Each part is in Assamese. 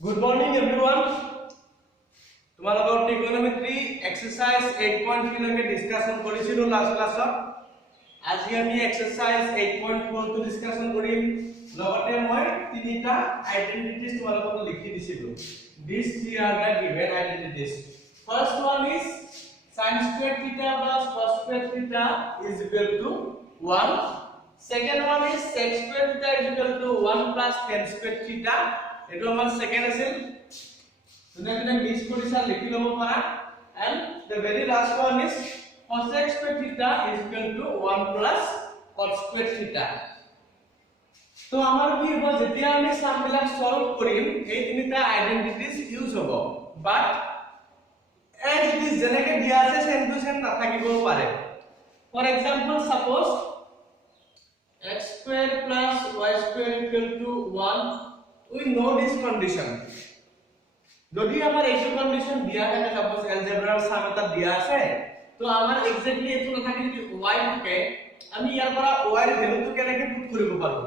Good morning everyone. তোমালোকৰ trigonometry exercise 8.3 লৈকে ডিসকাশন কৰিছিলো লাষ্ট ক্লাছত। আজি আমি exercise 8.4 টো ডিসকাশন কৰিম। লগতে মই তিনিটা আইডেন্টিটিজ তোমালোকক লিখি দিছিলো। These three are the given identities. First one is sin squared theta plus cos squared theta is equal to 1. Second one is sec squared theta is equal to 1 plus tan squared theta. Eto amar second asil tune mix korisa likhi lobo para. And the very last one is cosec squared theta is equal to 1 plus cot squared theta. So amar ki hobo jetia ami sum bilak solve korim ei tinita identities use hobo, but as it is jeneke dia ase same to same nathakibo pare. For example, suppose x square plus y square equal to 1. We know this condition. যদি আমার এই কন্ডিশন দিয়া থাকে, সাপোজ অ্যালজেব্রার সাম এটা দিয়া আছে, তো আমার এক্স্যাক্টলি এটো না থাকে যদি y থাকে, আমি ইয়ার পৰা y এৰ ভ্যালুটো কেনেকে পুট কৰিব পাৰো?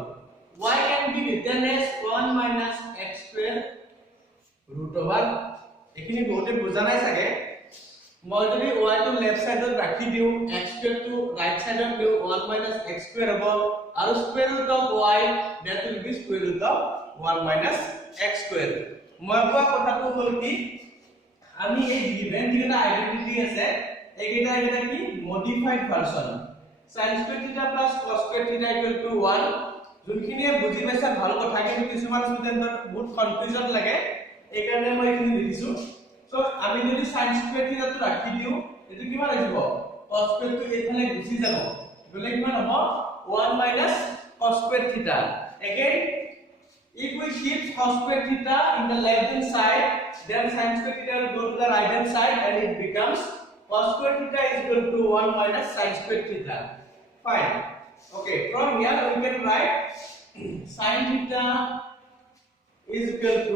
y can be written as 1 minus x square root over, এখিনি বহুতে বুজা নাই সাগে। মই যদি y টো লেফট সাইডত ৰাখি দিও, x square টো ৰাইট সাইডত দিও, 1 minus x square হ'ব, আৰু square root of y that will be square root of 1 minus x square. মই কোৱা কথাটো হ'ল কি, আমি এই গিভেন যেটা আইডেন্টিটি আছে এইকেইটা এটা কি modified version sin square theta plus cos square theta equal to 1. যোনখিনিয়ে বুজি পাইছা ভাল কথা, কিন্তু কিছুমান ষ্টুডেন্টৰ বহুত কনফিউজন লাগে, এই কাৰণে মই এইখিনি লিখিছো। সো আমি যদি sin square theta টো ৰাখি দিও, এটো কিমান আহিব? cos square টো এইফালে গুচি যাব, গলে কিমান হ'ব? 1 minus cos square theta. Again, if we keep cos square theta in the left hand side, then sin square theta will go to the right hand side and it becomes cos square theta is equal to 1 minus sin square theta. Fine. Okay, from here we can write sin theta is equal to,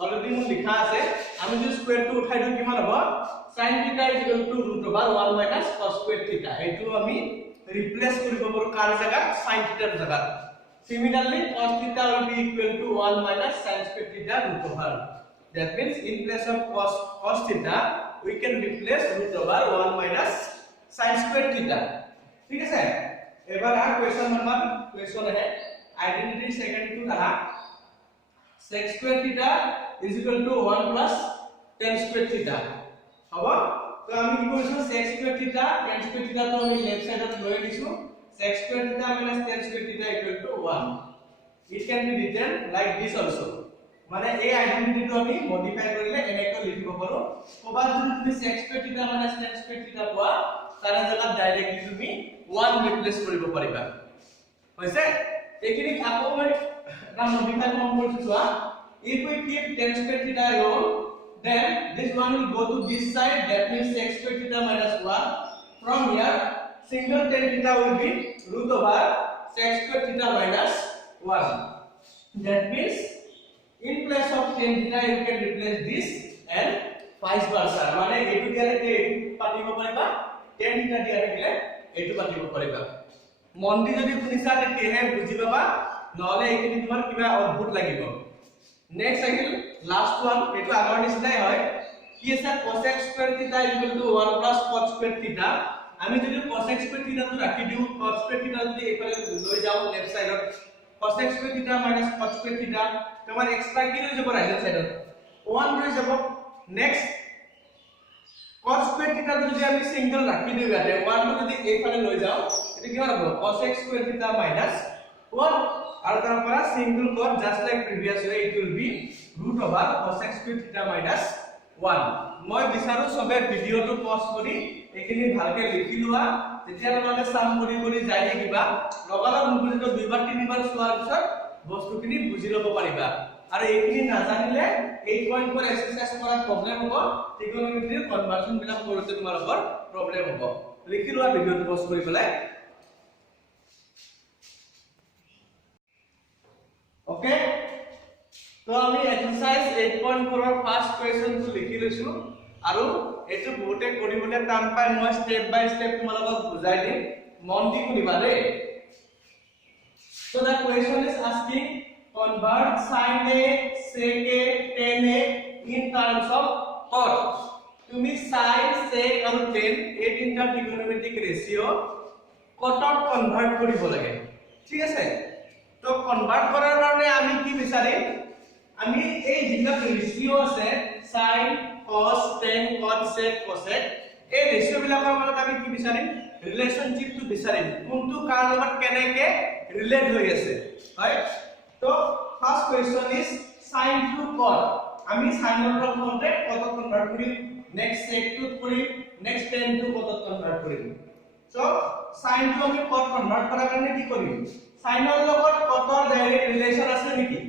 already mun likha ase, ami jodi square to uthai diu kiman hobo? Sin theta is equal to root over 1 minus cos square theta. Etu ami replace koribo paru kar jaga sin theta er jaga. Similarly, cos theta will be equal to 1 minus sin square theta root over. That means in place of cos theta, we can replace root over 1 minus sin square theta. ठीक है सर? एबार आ क्वेश्चन नंबर क्वेश्चन है आइडेंटिटी सेकंड टू रहा sec square theta is equal to 1 plus tan square theta. हबो तो আমি কি কৰিছো sec square theta tan square theta তো আমি লেফট সাইডত লৈ দিছো, sec square theta minus tan square theta equal to 1. It can be written like this also. মানে এই আইডেন্টিটিটো আমি মডিফাই কৰিলে এনেকৈ লিখিব পাৰো। কবাত যদি তুমি sec square theta minus tan square theta পোৱা, তাৰে জায়গাত ডাইৰেক্টলি তুমি 1 ৰিপ্লেস কৰিব পাৰিবা। হৈছে? এইখিনি আকৌ মই এটা মডিফাই কৰিছো চোৱা। If we keep tan square theta alone, then this one will go to this side, that means sec square theta minus 1. From here, single tan theta will be root over sec square theta minus 1. That means in place of tan theta you can replace this and vice versa. মানে এটু দিয়ারে কে পাতিব পাৰিবা, tan theta দিয়াৰে গলে এটু পাতিব পাৰিবা। মন্দি যদি শুনিছা তে কেহে বুজি পাবা, নহলে এইখিনি তোমাৰ কিবা অদ্ভুত লাগিব। নেক্সট আহিল লাস্ট ওয়ান, এটু আগৰ নিচিনাই হয়। কি আছে cosec square theta equal to 1 plus cot square theta. আমি যদি cosec square theta টো ৰাখি দিও, cot square theta যদি এইফালে লৈ যাও লেফট সাইডত, cosec square theta minus cot square theta, তোমাৰ এক্সট্ৰা কি হৈ যাব ৰাইট সাইডত 1 হৈ যাব। নেক্সট cot square theta যদি আমি সিঙ্গেল ৰাখি দিও ইয়াতে 1 টো যদি এইফালে লৈ যাও, এটা কি হ'ব? cosec square theta minus 1. আৰু তাৰ পৰা single cot just like previous way it will be root over cosec square theta minus 1. মই বিচাৰো সবে ভিডিওটো পজ কৰি এখিনি ভালকে লিখি লোৱা, তেতিয়া তোমালোকে সাম কৰি কৰি যাই থাকিবা, লগালগ নুবুজিলে দুইবাৰ তিনিবাৰ চোৱাৰ পিছত বস্তুখিনি বুজি ল'ব পাৰিবা। আৰু এইখিনি নাজানিলে 8.4 এক্সাৰসাইজ কৰাৰ প্ৰবলেম হ'ব, ট্ৰিগোনোমেট্ৰিৰ কনভাৰ্সন বিলাক কৰোতে তোমালোকৰ প্ৰবলেম হ'ব। লিখি লোৱা ভিডিওটো পজ কৰি পেলাই। ওকে, তো আমি এক্সাৰসাইজ 8.4 এৰ ফাৰ্স্ট কোয়েশ্চন টো লিখি লৈছো, আৰু এটো বহুতে কৰিবলে টান পাই, মই স্টেপ বাই স্টেপ তোমালোকক বুজাই দিম, মন দি শুনিবা দেই। So the question is asking convert sin a sec a tan a in terms of cot তুমি sin sec আৰু tan এই তিনটা trigonometric ratio cotত কনভাৰ্ট কৰিব লাগে ঠিক আছে তো কনভাৰ্ট কৰাৰ কাৰণে আমি কি বিচাৰিম আমি এই যিবিলাক ৰেশিও আছে sin cos tan cot sec cosec এই ৰেশিও বিলাকৰ মাজত আমি কি বিচাৰিম ৰিলেশনশিপটো বিচাৰিম কোনটো কাৰ লগত কেনেকে ৰিলেট হৈ আছে হয় তো first question is sin to cot আমি sin ৰ ফৰ্মতে cot কনভাৰ্ট কৰিম নেক্সট sec to কৰিম next tan to cot convert কৰিম সো sin to আমি cot কনভাৰ্ট কৰাৰ কাৰণে কি কৰিম sin ৰ লগত cot ৰ ডাইৰেক্ট ৰিলেশন আছে নেকি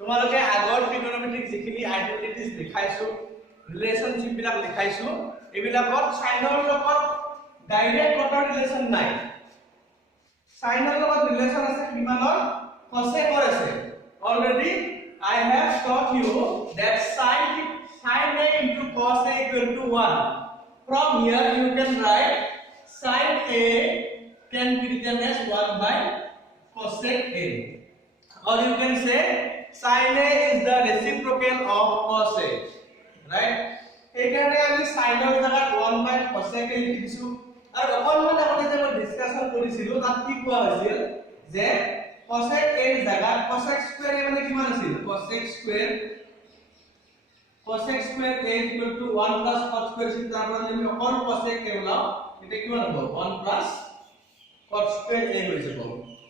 তোমালোকে আগৰ ট্ৰিগোনোমেট্ৰিক যিখিনি আইডেন্টিটিজ দেখাইছো ৰিলেশনশিপ বিলাক দেখাইছো এবিলাকত sin ৰ লগত ডাইৰেক্ট cot ৰ ৰিলেশন নাই sin ৰ লগত ৰিলেশন আছে কিমানৰ cosec ৰ আছে already I have taught you that sin a into cos a equal to 1 from here you can write sin a can be written as 1 by cosec a or you can say sin a is the reciprocal of cos a right এখানে আমি sin ৰ জায়গাত 1 by cosec a লিখি দিছো আৰু অকনমান আগতে যে মই ডিসকাশন কৰিছিলো তাত কি কোৱা হৈছিল যে cosec a ৰ জায়গাত cosec square a মানে কিমান আছিল cosec square a equal to 1 plus cot square sin তাৰ পৰা যদি অকল cosec a ওলাও এটা কিমান হ'ব 1 plus cot square a হৈ যাব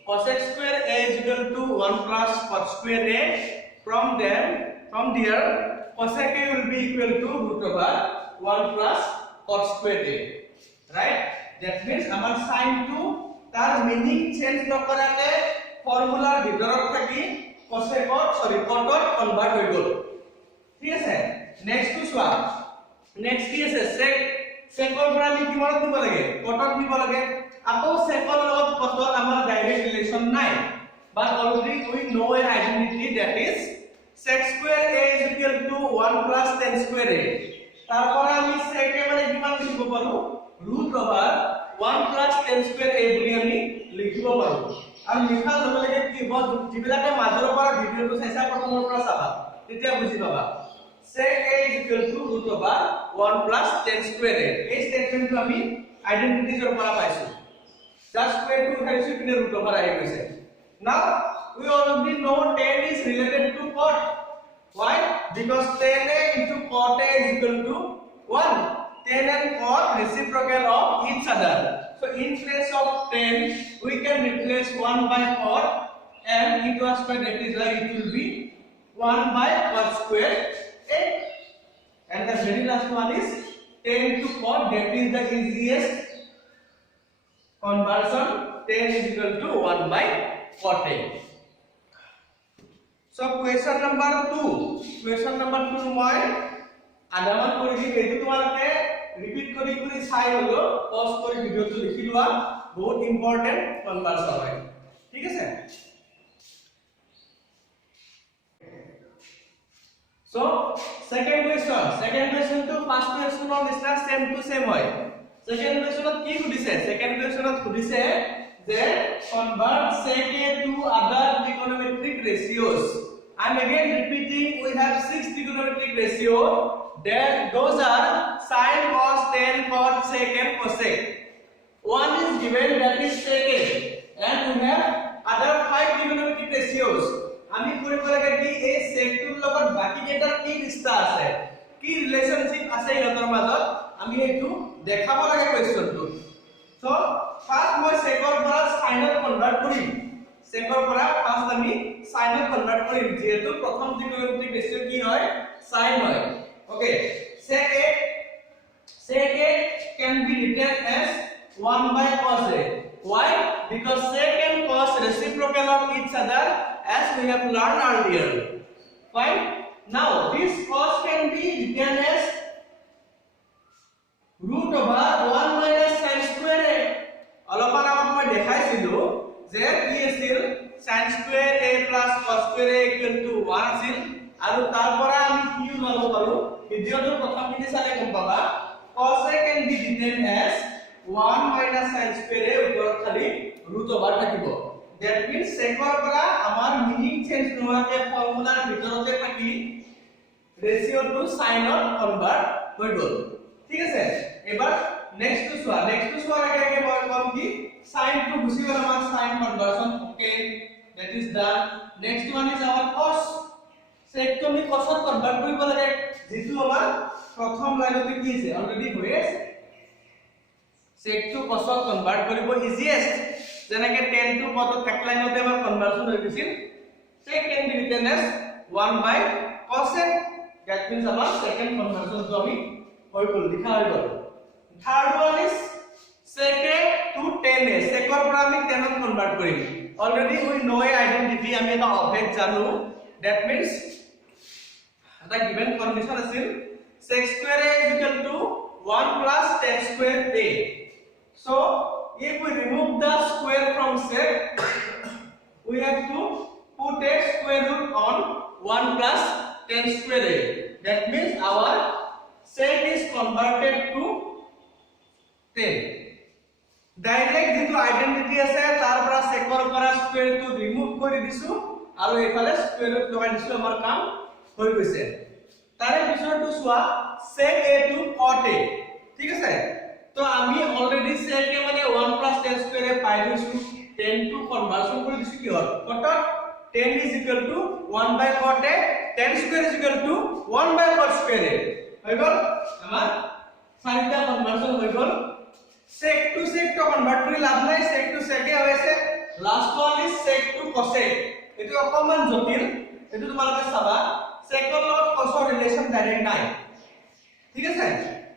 cosec square a is equal to 1 plus cot square a from there cosec a will be equal to root over 1 plus cot square a right that means our sin to তার মিনিং চেঞ্জ নকৰাকে ফৰ্মুলাৰ ভিতৰত থাকি cosec cot কনভার্ট হৈ গল ঠিক আছে নেক্সট টু সোয়া নেক্সট কি আছে sec ৰ পৰা আমি কিমানত দিব লাগে cotত দিব লাগে আকৌ sec ৰ লগত cotত আমাৰ ডাইৰেক্ট ৰিলেশন নাই but already we know an identity that is sec square a is equal to 1 plus tan square a তাৰ পৰা আমি sec a মানে কিমান লিখিব পাৰো root over 1 plus tan square a বুলি আমি লিখিব পাৰো আৰু লিখাৰ লগে লগে কি হ'ব যিবিলাকে মাজৰ পৰা ভিডিওটো চাইছা প্ৰথমৰ পৰা চাবা তেতিয়া বুজি পাবা sec a is equal to root over 1 plus tan square a এই স্টেটমেন্টটো আমি আইডেন্টিটিজৰ পৰা পাইছো just square to উঠাইছো পিনে root over আহি গৈছে now we already know tan is related to cot why because tan a into cot a is equal to 1 tan and cot reciprocal of each other so in place of tan we can replace 1 by cot and into a square that is why it will be 1 by cot square a and the very last one is tan to cot that is the easiest conversion tan is equal to 1 by cot a so question number 2 মই আদামান কৰি দিম এইটো তোমালোকে ৰিপিট কৰি চাই হলো পজ কৰি ভিডিওটো দেখি লোৱা বহুত ইম্পৰ্টেন্ট কনভাৰ্সন হয় ঠিক আছে so second question to first কোয়েশ্চনৰ নিচিনা সেম টু সেম হয় সেকেন্ড কোয়েশ্চনত কি সুধিছে সেকেন্ড কোয়েশ্চনত সুধিছে যে convert sec a to other trigonometric ratios I'm again repeating we have 6 trigonometric ratio that those are sin cos tan cot sec and cosec one is given that is sec a and we have other 5 trigonometric ratios আমি কৰিব লাগে কি এই sec টোৰ লগত বাকি কেইটাৰ কি ৰিস্তা আছে কি ৰিলেশনশিপ আছে ইহঁতৰ মাজত আমি এইটো দেখাব লাগে কোৱেশ্চনটো সো ফাৰ্স্ট মই sec ৰ পৰা sin ত কনভাৰ্ট কৰিম sec ৰ পৰা ফাৰ্স্ট আমি sin ত কনভাৰ্ট কৰিম যেহেতু প্ৰথম trigonometric ratio কি হয় sin হয় okay sec a can be written as 1 by cos a why because sec and cos reciprocal of each other as we have learned earlier fine now this cos can be written as root over 1 minus sin square a অলপমান আগত মই দেখাইছিলো যে কি আছিল sin square a plus cos square a equal to 1 আছিল আৰু তাৰ পৰা আমি কি ওলাব পাৰো ভিডিওটো প্ৰথমখিনি চালে গম পাবা cos a can be written as 1 minus sin square a ওপৰত খালি root over থাকিব that means secor পৰা আমাৰ meaning change নোহোৱাকে ফৰ্মুলাৰ ভিতৰতে থাকি ৰেশিও টু সাইনত কনভাৰ্ট হৈ গল ঠিক আছে এবাৰ নেক্সট টু চোৱাৰ আগে আগে মই কম কি sin টু গুছি গল আমাৰ sin conversion okay that is done next one is our cos sec to আমি cosত কনভার্ট কৰিব লাগে যেটো আমাৰ প্ৰথম লাইনতে কি আছে অলৰেডি হৈ আছে sec to cosত কনভাৰ্ট কৰিব ইজিয়েষ্ট যেনেকে tan to cos এক লাইনতে আমাৰ কনভার্সন হৈ গৈছিল sec can be written as 1 by cosec that means our second conversion to ami hoy gol likha hoy gol third one is sec a to tan a sec or pora ami tan on convert korim already we know a identity ami eta object janu that means eta given condition asil sec square a is equal to 1 plus tan square a so if we remove the square from sec we have to put a square root on 1 plus tan square a that means our sec is converted to 10 direct যেটো আইডেন্টিটি আছে তাৰ পৰা secৰ পৰা square to remove কৰি দিছো আৰু এফালে square root লগাই দিছো আমাৰ কাম হৈ গৈছে তাৰে পিছৰটো চোৱা sec a to cot a ঠিক আছে তো আমি অলৰেডি sec a মানে 1 plus tan square a পাই গৈছো 10 to কনভার্সন কৰি দিছো কি হ'ল কটত 10 is equal to 1 by cot a tan square is equal to 1 by cot square a হৈ গল আমাৰ চাৰিটা কনভাৰ্সন হৈ গল sec to sec to convert কৰি লাভ নাই sec to sec এ হৈছে last one is sec to cosec এটো অকমান জটিল এটো তোমালোকে চাবা sec ৰ লগত cos ৰ ৰিলেশন ডাইৰেক্ট নাই ঠিক আছে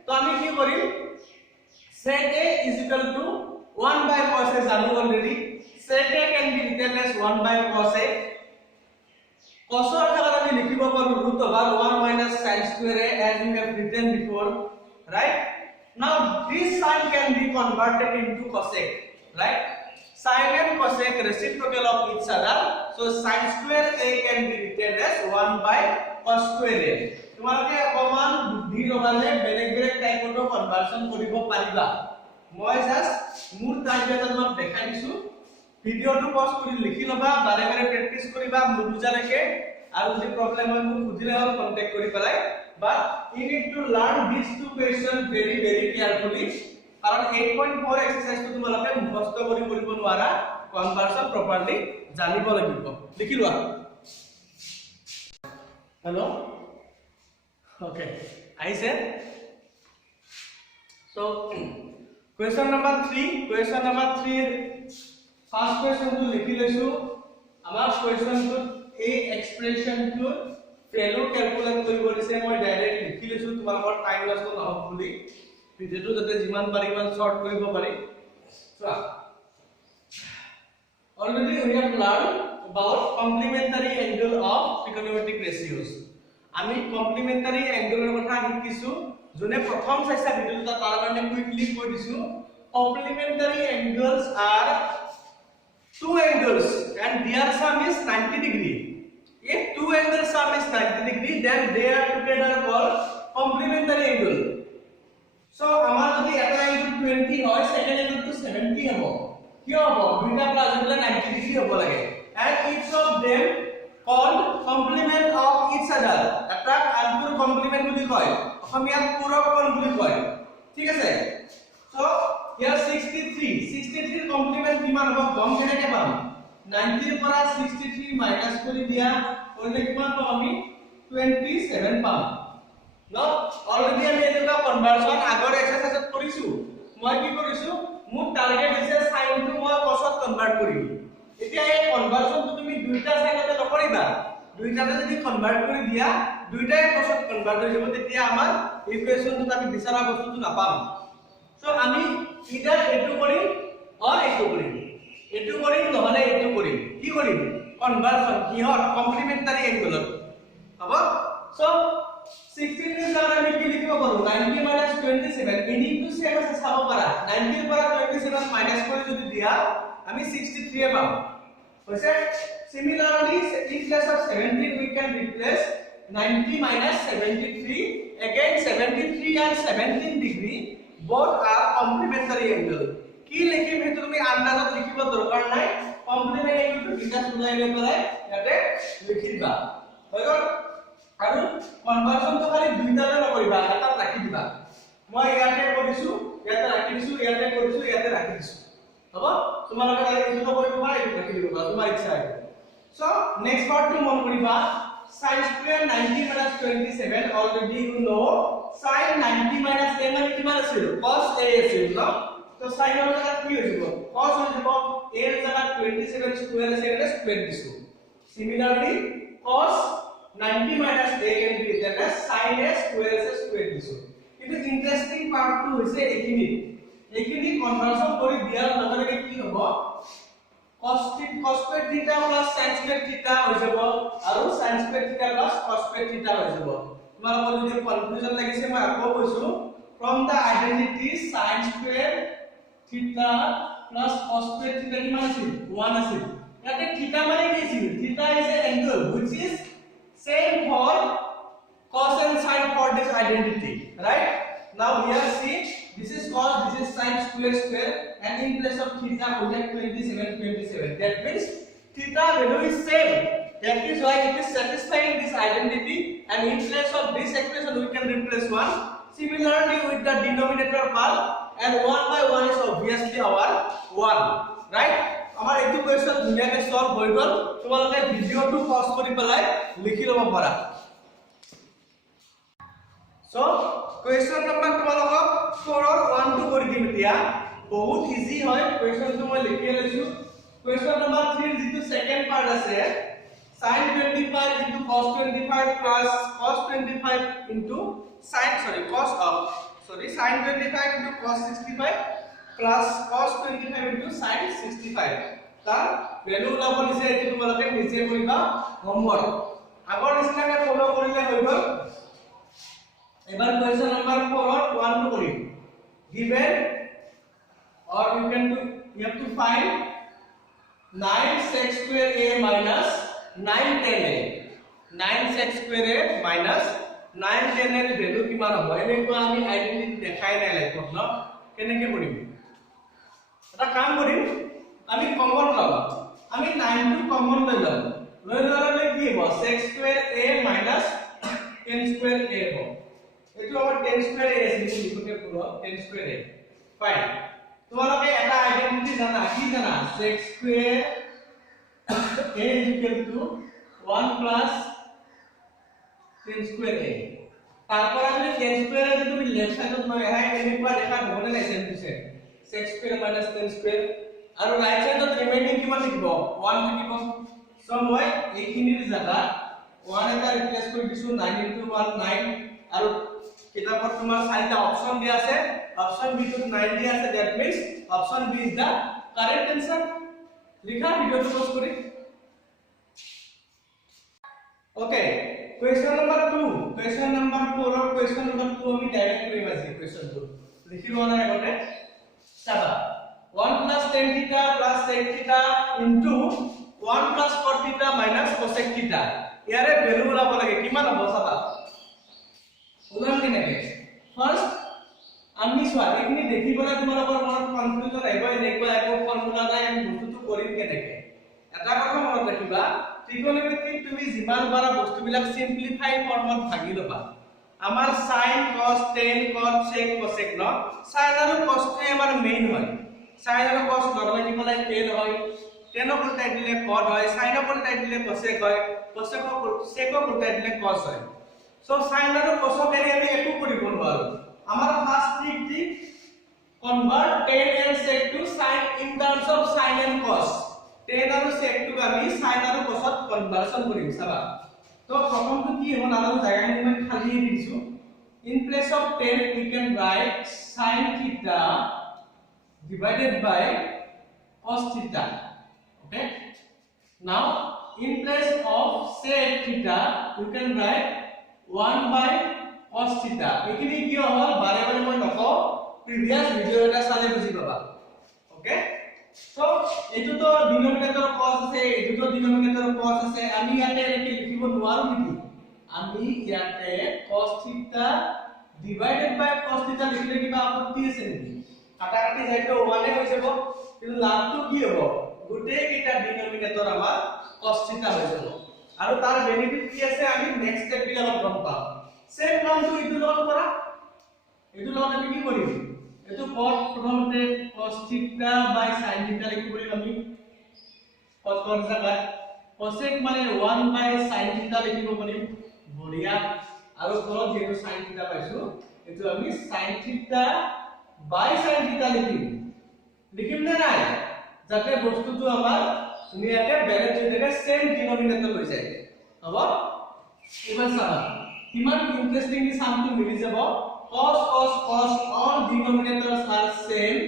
তো আমি কি কৰিম sec a is equal to 1 by cos a জানো already sec a can be written as 1 by cos a cos ৰ জায়গাত আমি লিখিব পাৰো root over 1 minus sin square a as we have written before right now this sin can be converted into cosec right sin and cosec reciprocal of each other so sin square a can be written as 1 by cos square a তোমালোকে অকমান বুদ্ধি লগালে বেলেগ বেলেগ টাইপৰ কনভাৰ্সন কৰিব পাৰিবা মই জাস্ট মোৰ টাইপেটা তোমাক দেখাই দিছো ভিডিওটো পজ কৰি লিখি লবা বাৰে বাৰে প্ৰেক্টিস কৰিবা নুবুজালৈকে আৰু যদি প্ৰবলেম হয় মোক সুধিলে হ'ল কন্টাক্ট কৰি পেলাই but you need to learn these two questions very carefully কাৰণ 8.4 এক্সাৰসাইজ তো তোমালোকে মুখস্থ কৰি কৰিব নোৱাৰা কনভাৰ্সন প্ৰপাৰলি জানিব লাগিব লিখি লোৱা হেল্ল ওকে আইছে so question number 3 first question to লিখি লৈছো আমাৰ question to a expression to value calculate কৰিব দিছে মই ডাইৰেক্ট লিখি লৈছো তোমালোকৰ টাইম লছ নহব বুলি ভিডিওটো যাতে যিমান পাৰি ইমান শৰ্ট কৰিব পাৰি so already we have learned about complementary angle of trigonometric ratios আমি complementary angle ৰ কথা শিকিছো যোনে প্ৰথম চাইছা ভিডিওটো তাৰ কাৰণে কুইকলি কৈ দিছো complementary angles are two angles and their sum is 90 degree if two angles sum is 90 degree then they are together called complementary angle so amar jodi eta angle 20 hoy second angle to 70 hobo kyo hobo duita plus jule 90 degree hobo lage and each of them called complement of each other eta antur complement boli koy অসমীয়া পূৰক কোণ বুলি কয় ঠিক আছে so here 63 complement কিমান হ'ব গম কেনেকৈ পাম 90 ৰ পৰা 63 মাইনাস কৰি দিয়া কৰিলে কিমান পাম আমি 27 পাম ন অলৰেডি আমি এটা কনভাৰ্সন আগৰ এক্সাৰসাইজত কৰিছো মই কি কৰিছো মোৰ টাৰ্গেট হৈছে সাইনটো মই cosত কনভাৰ্ট কৰিম এতিয়া এই কনভাৰ্সনটো তুমি দুইটা সাইনতে নকৰিবা দুইটাতে যদি কনভাৰ্ট কৰি দিয়া দুইটাই cosত কনভাৰ্ট হৈ যাব তেতিয়া আমাৰ ইকুয়েশনটো আমি বিচাৰা বস্তুটো নাপাম সো আমি ইদাৰ এটো কৰিম অৰ এটো কৰিম এটো কৰিম নহলে এটো কৰিম কি কৰিম কনভাৰ্সন কিহৰ কমপ্লিমেন্টাৰি এঙ্গেল হ'ব সো 16 এৰ জায়গায় আমি কি লিখিব পাৰো 90 - 27 মিনিংটো সেম আছে চাব পাৰা 90 ৰ পৰা 27 মাইনাস কৰি যদি দিয়া আমি 63 এ পাম হৈছে similarly in place of 17 we can replace 90 minus 73 again 73 and 17 degree both are complementary angle কি লিখিম হেতু তুমি আন্দাজত লিখিব দৰকাৰ নাই complementary দুইটা ওলাই লৈ পেলাই ইয়াতে লিখি দিবা হৈ গ'ল আৰু কনভাৰ্সনটো খালি দুইটাতে নকৰিবা এটা ৰাখি দিবা মই ইয়াতে কৰিছো ইয়াতে ৰাখি দিছো ইয়াতে কৰিছো ইয়াতে ৰাখি দিছো হ'ব তোমালোকে তাই এইটো কৰিব পাৰা এইটো ৰাখি দিব পাৰা তোমাৰ ইচ্ছা আছে সো নেক্সট পাৰ্টটো মন কৰিবা sin square 90 minus 27 already you know sin 90 minus a মানে কিমান আছিল cos a আছিল ন তো sin এর জায়গা কি হইব cos হৈ যাব a এর জায়গা 27 স্কয়ার আছে এটা স্কয়ার দিছো similarly cos 90 minus a can be written as sin a square আছে স্কয়ার দিছো কিন্তু ইন্টারেস্টিং পার্টটো হৈছে এইখিনি কনভার্সন কৰি দিয়াৰ লগে লগে কি হ'ব cos square theta plus sin square theta হৈ যাব আৰু sin square theta plus cos square theta হৈ যাব তোমালোকৰ যদি কনফিউজন লাগিছে মই আকৌ কৈছো from the identity sin square theta plus cos square theta কিমান আছিল 1 আছিল ইয়াতে theta মানে কি আছিল theta is an angle which is same for cos and sin for this identity right now here see this is cos this is sin square and in place of theta we have 27 that means theta value is same that is why it is satisfying this identity and in place of this expression we can replace 1 similarly with the denominator part and 1 by 1 is obviously our 1 right আমাৰ এইটো কোৱেশ্চন ধুনীয়াকৈ সলভ হৈ গল তোমালোকে ভিডিওটো পজ কৰি পেলাই লিখি লব পাৰা সো কোৱেশ্চন নম্বৰ তোমালোকক 4 or 1 to কৰি দিম এতিয়া বহুত ইজি হয় কোৱেশ্চনটো মই লিখি লৈছো কোৱেশ্চন নম্বৰ 3 যিটো সেকেন্ড পাৰ্ট আছে sin 25 into cos 25 plus cos 25 into sin sin 25 into cos 65 plus cos 25 into sin 65 তাৰ ভ্যালু ওলাব দিছে এটো তোমালোকে নিজে কৰিবা হোমৱৰ্ক আগৰ নিচিনাকে ফলো কৰিলে হৈ গল এবাৰ কোৱেশ্চন নম্বৰ 4 ত 1 to কৰিম given or you can do you have to find 9 sec square a minus 9 tan a 9 sec square a minus 9 tan a value কিমান হ'ব এনেকুৱা আমি আইডেন্টিটি দেখাই নাই লাইকত ন কেনেকৈ কৰিম এটা কাম কৰিম আমি কমন লম আমি 9 টো কমন লৈ ললে কি হ'ব sec square a minus tan square a হ'ব এটো আমাৰ tan square a আছে লিখোতে পুরো tan square a ফাইন তোমালোকে এটা আইডেন্টিটি জানা কি জানা sec square a is equal to 1 plus tan square a তারপর আমি tan square যদি তুমি লেফট সাইডত মই এহাই এনেকুৱা দেখা নহলে নাই same to same sec square minus tan square আৰু ৰাইট সাইডত ৰিমেইনিং কিমান থাকিব 1 থাকিব সো মই এইখিনিৰ জায়গা 1 এটা ৰিপ্লেস কৰি দিছো 9 into 1 9 আৰু কিতাপত তোমাৰ চাৰিটা অপচন দিয়া আছে অপচন বি টো 9 দিয়া আছে that means option B is the correct answer লিখা ভিডিওটো পজ কৰি okay question number 2 question number 4 और কোয়েশ্চন নাম্বাৰ 2 আমি ডাইৰেক্ট কৰিম আজি কোয়েশ্চনটো লিখি লোৱা নাই আগতে চাবা 1 plus tan theta plus sec theta into 1 plus cot theta minus cosec theta ইয়াৰে ভ্যালু ওলাব লাগে কিমান হ'ব চাবা উদাহৰণ কেনেকে ফাৰ্স্ট আমি সোৱা এইখিনি দেখিবলৈ তোমালোকৰ মনত কনফিউজন আহিব এনেকুৱা একো ফৰ্মুলা নাই আমি বস্তুটো কৰিম কেনেকে এটা কথা মনত ৰাখিবা ট্ৰিগোনোমেট্ৰি তুমি যিমান বাৰা বস্তুবিলাক সিম্পলিফাই ফৰ্মত ভাগি লবা আমাৰ sin cos tan cot sec cosec ন sin আৰু cos টো আমাৰ মেইন হয় sin আৰু cos নৰমালি পেলাই tan হয় tan ক উল্টাই দিলে cot হয় sin ক উল্টাই দিলে cosec হয় cosec ক sec ক উল্টাই দিলে cos হয় সো sin আৰু cos ক আমি একো কৰিব নোৱাৰো আমাৰ first trick convert tan and sec to sin in terms of sin and cos tan আৰু sec টো আমি sin আৰু cos ত কনভাৰ্সন কৰিম চাবা তো প্ৰথমটো কি হ'ব নাজানো জায়গাখিনি মই খালি দিছো in place of tan we can write sin theta divided by cos theta okay now in place of sec theta we can write 1 by cos theta এখিনি কি হল বাৰে বাৰে মই নকও প্ৰিভিয়াস ভিডিও এটা চালে বুজি পাবা ওকে সো এটো তো ডিনোমিনেটৰ cos আছে এটো তো ডিনোমিনেটৰ cos আছে আমি ইয়াতে এনেকে লিখিব নোৱাৰো নেকি আমি ইয়াতে cos theta divided by cos theta লিখিলে কিবা আপত্তি আছে নেকি কাটাকাটি যাইতো 1 এ হৈ যাব কিন্তু লাভটো কি হ'ব গোটেই কেইটা ডিনোমিনেটৰ আমাৰ cos থিটা হৈ যাব আৰু তাৰ বেনিফিট কি আছে আমি নেক্সট স্টেপ বিলাকত গম পাম সেম কামটো ইটো লগত কৰা এটো লগত আমি কি কৰিম এটো cos প্ৰথমতে cos থিটা বাই sin থিটা লিখিব পাৰিম আমি cos কোন জায়গায় cosec মানে 1 বাই sin থিটা লিখিব পাৰিম বঢ়িয়া আৰু তলত যেটো sin থিটা পাইছো এটো আমি sin থিটা বাই sin থিটা লিখিম না নাই যাতে বস্তুটো আমাৰ ধুনিয়াকে বেলেন্স হৈ থাকে সেম ডিনোমিনেটৰ হৈ যায় হ'ব এবাৰ চাবা কিমান ইন্টারেস্টিংলি সামটো মিলি যাব cos all denominators are same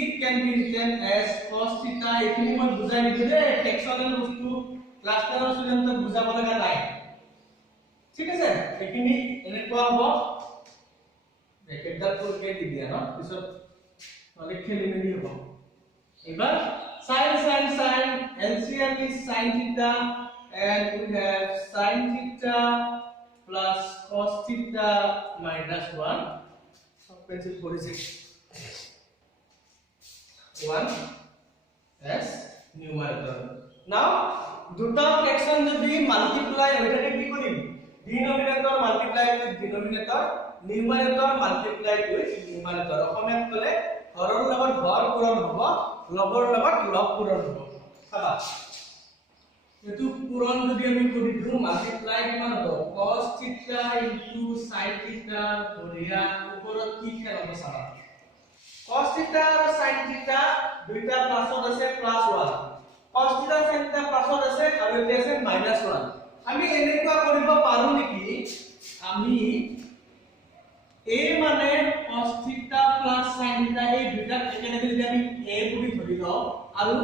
it can be written as cos theta এখিনি মই বুজাই দিছো যে টেক্সনের বস্তু ক্লাস 10 স্টুডেন্টক বুজাব লগা নাই ঠিক আছে এখিনি এনেকুৱা হ'ব ব্ৰেকেটডাল তোৰকে দি দিয়া ন পিছত মানে খেলি মেলি হ'ব এবাৰ sin LCM is sin theta and we have sin theta plus cos theta minus 1 सब पेंसिल पड़ी से 1 as numerator now দুটা ফ্র্যাকশন যদি মাল্টিপ্লাই হৈ থাকে কি কৰিম ডিনোমিনেটৰ মাল্টিপ্লাই উইথ ডিনোমিনেটৰ নিউমাৰেটৰ মাল্টিপ্লাই উইথ নিউমাৰেটৰ অসমীয়াত ক'লে হৰৰ লগত হৰ পূৰণ হ'ব লগৰ লগত লগ পূৰণ হ'ব চাবা এটো পূৰণ যদি আমি কৰি দিও মাল্টিপ্লাই কিমান হ'ব cos থিটা ইনটু sin থিটা বঢ়িয়া ওপৰত কি খেল হ'ব চাবা cos থিটা আৰু sin থিটা দুইটা প্লাসত আছে প্লাস 1 cos থিটা sin থিটা প্লাসত আছে আৰু এতে আছে মাইনাস 1 আমি এনেকুৱা কৰিব পাৰো নেকি আমি a মানে cos থিটা প্লাস sin থিটা এই দুইটা একেলগে যদি আমি a বুলি ধৰি লও আৰু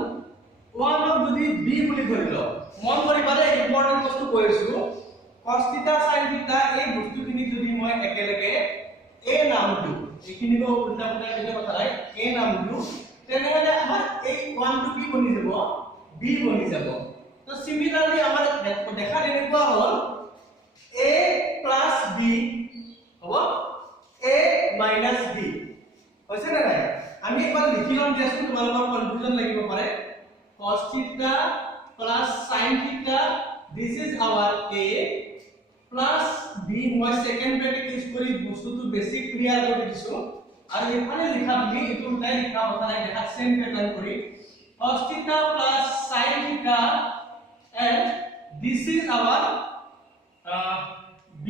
1 ক যদি b বুলি ধৰি লও মন কৰিবাৰে ইম্পৰ্টেন্ট বস্তু কৈছো cos থিটা sin থিটা এই বস্তুখিনি যদি মই একেলগে a নাম দিও এইখিনিকো উল্টা পুল্টা দিলে কথা নাই a নাম দিও তেনেহলে আমাৰ এই 1 টো কি বনি যাব b বনি যাব তো সিমিলারলি আমাৰ দেখা এনেকুৱা হ'ল a plus b হ'ব a minus b হৈছে না নাই আমি একবাৰ লিখি লম দিয়াছো তোমালোকৰ কনফিউজন লাগিব পাৰে cos theta plus sin theta this is our a plus b মই সেকেন্ড ব্র্যাকেট ইউজ কৰি বস্তুটো বেসিক ক্লিয়াৰ কৰি দিছো আৰু এখানে লিখা বুলি এটো উল্টাই লিখা কথা নাই দেখা সেম প্যাটার্ন কৰি cos theta plus sin theta and this is our b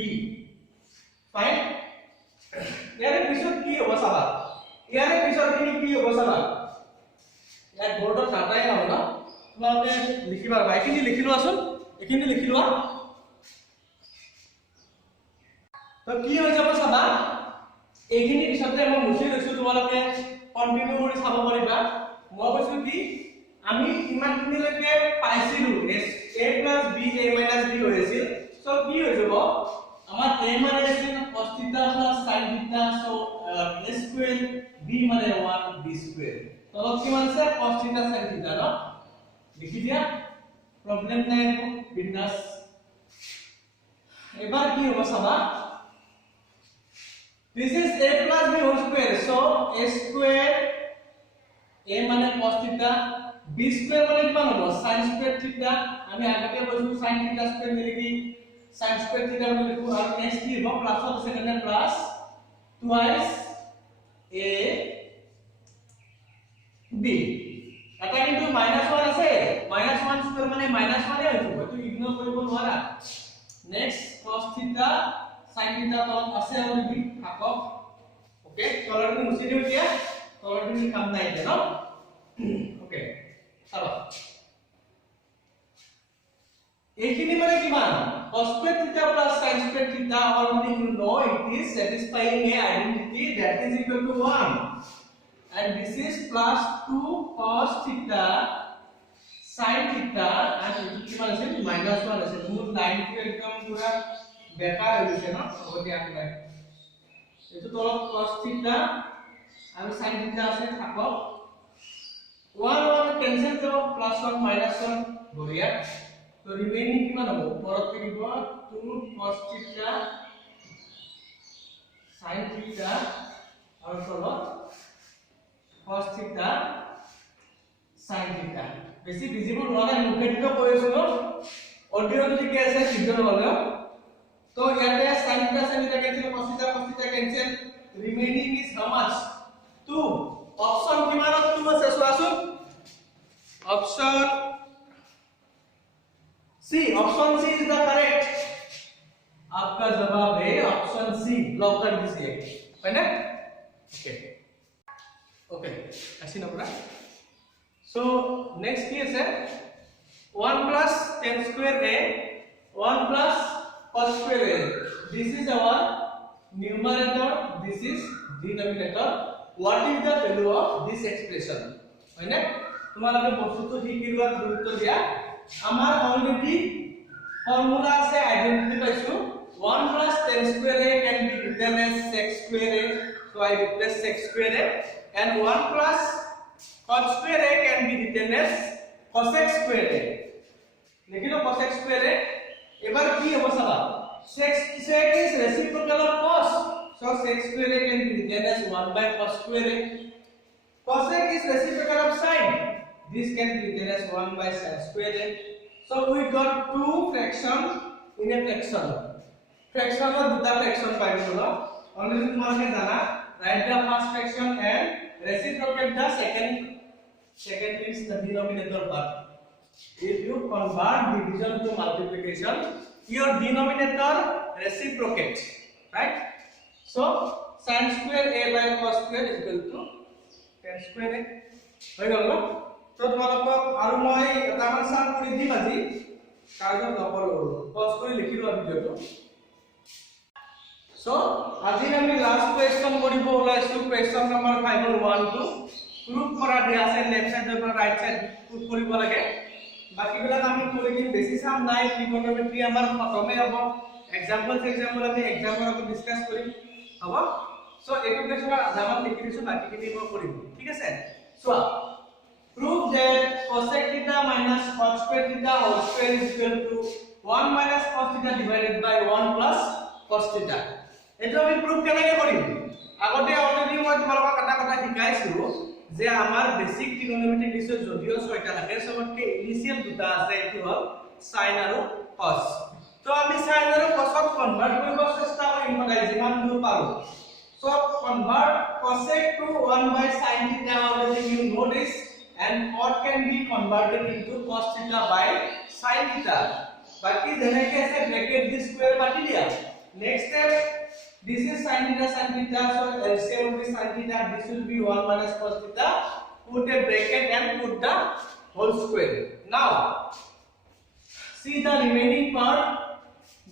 fine ইয়াৰে পিছত কি হ'ব চাবা ইয়াৰে পিছত কি হ'ব চাবা ইয়াত বৰ্ডত নাটাই হ'ব ন তোমালোকে লিখিবা বাইকিনি লিখি লোৱাচোন এখিনি লিখি লোৱা তো কি হৈ যাব চাবা এইখিনি পিছতে মই মুছি লৈছো তোমালোকে কন্টিনিউ কৰি চাব পাৰিবা মই কৈছো কি আমি ইমানখিনিলৈকে পাইছিলো a plus b a minus b হৈ আছিল সো কি হৈ যাব আমাৰ a মানে আছিল cos theta plus sin theta so a square b মানে 1 b square তলত কিমান আছে cos theta sin theta ন লিখি দিয়া প্রবলেম নাই বিন্দাস এবাৰ কি হ'ব চাবা this is a plus b whole square so a square a মানে cos theta b square মানে কিমান হ'ব sin square theta আমি আগতে কৈছো sin theta square লিখি sin square theta বুলি লিখো আৰু নেক্সট কি হ'ব প্লাসত আছে কাৰণে প্লাস twice a b এটা কিন্তু -1 আছে -1 স্কয়াৰ মানে -1 এ হইব এটো ইগনোৰ কৰিব নোৱাৰা next cos theta sin theta তলত আছে অলৰেডি থাকক ওকে তলৰটো মুছি দিও এতিয়া তলৰটো কাম নাই এতিয়া ন ওকে চাবা এইখিনি মানে কিমান cos square theta plus sin square theta already you know it is satisfying a identity that is equal to 1 and this is plus 2 cos theta sin theta and it is minus 1 আছে মোৰ লাইন টো একদম পুৰা বেকাৰ হৈ গৈছে ন হ'ব দিয়া নাই এটো তলত cos theta আৰু sin theta আছে থাকক 1 1 কেনসেল কৰিব plus 1 minus 1 বঢ়িয়া তো ৰিমেইনিং কিমান হ'ব ওপৰত থাকিব 2 cos theta sin theta আৰু তলত cos theta sin theta বেছি ভিজিবল হোৱা মুখেদিটো কৈ আছো ন অডিও যদি কি আছে ভিডিও নহলে তো ইয়াতে sin theta cancel cos theta cancel remaining is how much 2 option কিমানত 2 আছে চোৱাচোন option C is the correct आपका जवाब है ऑप्शन सी ब्लॉक कर दीजिए है ना ओके ऐसी ना पूरा सो नेक्स्ट की है 1 plus tan square a 1 plus cos square a this is our numerator this is denominator what is the value of this expression है ना তোমালোকে বস্তুটো শিকিলোৱা গুৰুত্ব দিয়া আমাৰ অলৰেডি ফর্মুলা আছে আইডেন্টিটি পাইছো 1 plus tan square a can be written as sec square a so I replace sec square a and 1 plus cos square a can be written as cosec square a লিখিলো cosec square a এবার কি হবে সাবা sec is reciprocal of cos so sec square a can be written as 1 by cos square a cosec is reciprocal of sin this can be written as 1 by sin square a so we got two fraction in a fraction or দুটা fraction পাইছো অলরেডি তোমালোকে জানা write the first fraction and reciprocate the second is the denominator part if you convert division to multiplication your denominator reciprocate right so sin square a by cos square is equal to tan square a হৈ গল ন তো তোমালোকক আৰু মই এটা আনসাৰ কৰি দিম আজি কাগজ নকৰো পজ কৰি লিখিলো ভিডিওটো সো আজি আমি লাস্ট কোয়েশ্চন কৰিব ওলাইছো কোয়েশ্চন নম্বৰ 512 গ্ৰুপ কৰা দিয়া আছে লেফট সাইডৰ পৰা ৰাইট সাইড পুট কৰিব লাগে বাকিবিলাক আমি কৰি দিম বেছি সাম নাই ট্ৰিগোনোমেট্ৰি আমাৰ খতমে হ'ব এক্সাম্পল আমি এক্সাম্পল আকৌ ডিসকাস কৰিম হ'ব সো এইটো কোয়েশ্চন জামান লিখি দিছো বাকিখিনি মই কৰিম ঠিক আছে so prove that cosec theta minus cos square theta whole square is equal to 1 minus cos theta divided by 1 plus cos theta এটো আমি প্রুফ কেনেকৈ কৰিম আগতে অলৰেডি মই তোমালোকক কথা শিকাইছো যে আমাৰ বেসিক ট্ৰিগোনোমেট্ৰি লিষ্ট যদিও 6টা থাকে সবতকে ইনিশিয়াল দুটা আছে এটো হল sin আৰু cos তো আমি sin আৰু cos ক কনভাৰ্ট কৰিব চেষ্টা কৰিম মানে যিমান দূৰ পাৰো so convert cosec to 1 by sin theta already you know this and cot can be converted into cos theta by sin theta बाकी যেনেকৈ আছে ব্র্যাকেট দি স্কয়ার কাটি দিয়া next step this is sin theta so LCM will be sin theta this will be 1 minus cos theta put a bracket and put the whole square now see the remaining part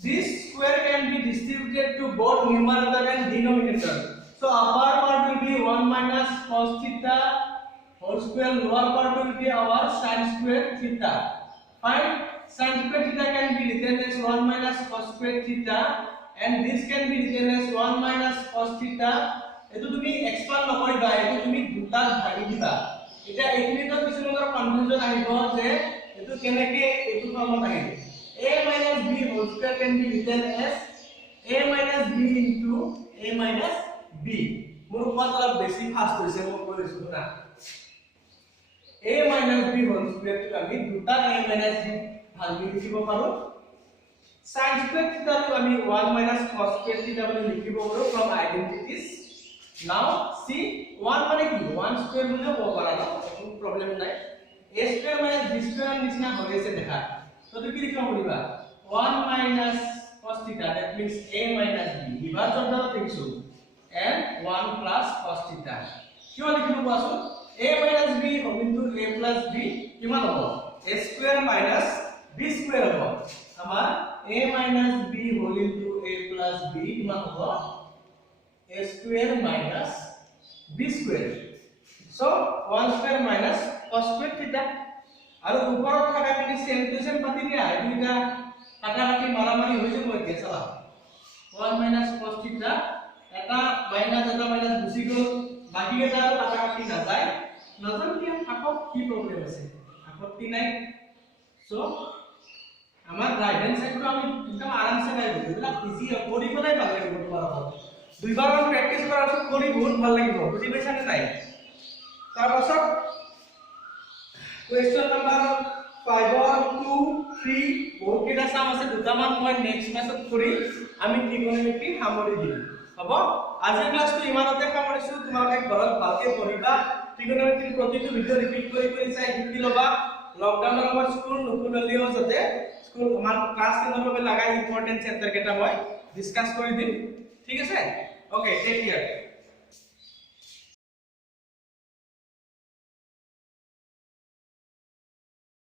this square can be distributed to both numerator and denominator so upper part will be 1 minus cos theta whole square lower part will be our sin square theta fine sin square theta can be written as 1 minus cos square theta and this can be written as 1 minus cos theta etu tumi expand nokoriba etu tumi duta bhagi diba eta ekhini to কিছুমানৰ কনফিউজন আহিব যে etu কেনেকে etu ফৰ্মত আহিব a minus b whole square can be written as a minus b into a minus b মোৰ কথা বেছি ফাস্ট হৈছে মই কৈছো না a minus b whole square to আমি দুটা a minus b ভাগি লিখিব পাৰো sin square theta to আমি 1 minus cos square theta বুলি লিখিব পাৰো from identities now see 1 মানে কি 1 square বুলি ক'ব পাৰা না কোনো প্ৰবলেম নাই a square minus b square নিচিনা হৈ আছে দেখা তো তুমি কি লিখিব পাৰিবা 1 minus cos theta that means a minus b বিভাজন দ্বাৰা লিখিছো and 1 plus cos theta কিয় লিখিব কোৱাচোন a minus b into a plus b কিমান হ'ব a square minus b square হ'ব আমাৰ a minus b whole into a plus b কিমান হ'ব a square minus b square so 1 square minus cos square theta আৰু ওপৰত থকা কি সেম টু সেম পাতি দিয়া এইটা কাটাকাটি মারামারি হৈ যাব এতিয়া চালা 1 minus cos theta এটা মাইনাস গুচি গল বাকি এটা আৰু কাটাকাটি না যায় নজন কি আকত কি প্ৰবলেম আছে আপত্তি নাই সো আমাৰ ৰাইট হ্যান্ড সাইডটো আমি একদম আৰামসে পাইব এগুলা ইজি কৰি পেলাই ভাল লাগিব তোমাৰ লগত দুইবাৰ প্ৰেক্টিস কৰাৰ পিছত কৰি বহুত ভাল লাগিব বুজি পাইছা নে নাই তাৰ পাছত question number 5 or 2 3 বহুত কেইটা সাম আছে দুটামান মই নেক্সট মেথড কৰি আমি ট্ৰিগোনোমেট্ৰি সামৰি দিম হ'ব আজিৰ ক্লাসটো ইমানতে সামৰিছো তোমালোকে ঘৰত ভালকে পঢ়িবা ট্ৰিগোনোমেট্ৰিৰ প্ৰতিটো ভিডিও ৰিপিট কৰি চাই শিকি লবা লকডাউনৰ সময়ত স্কুল নুখুলিলেও যাতে স্কুল আমাৰ ক্লাছ 10 বাবে লাগা ইম্পৰ্টেন্ট চেপ্টাৰ কেইটা মই ডিসকাস কৰি দিম ঠিক আছে ওকে টেক কেয়াৰ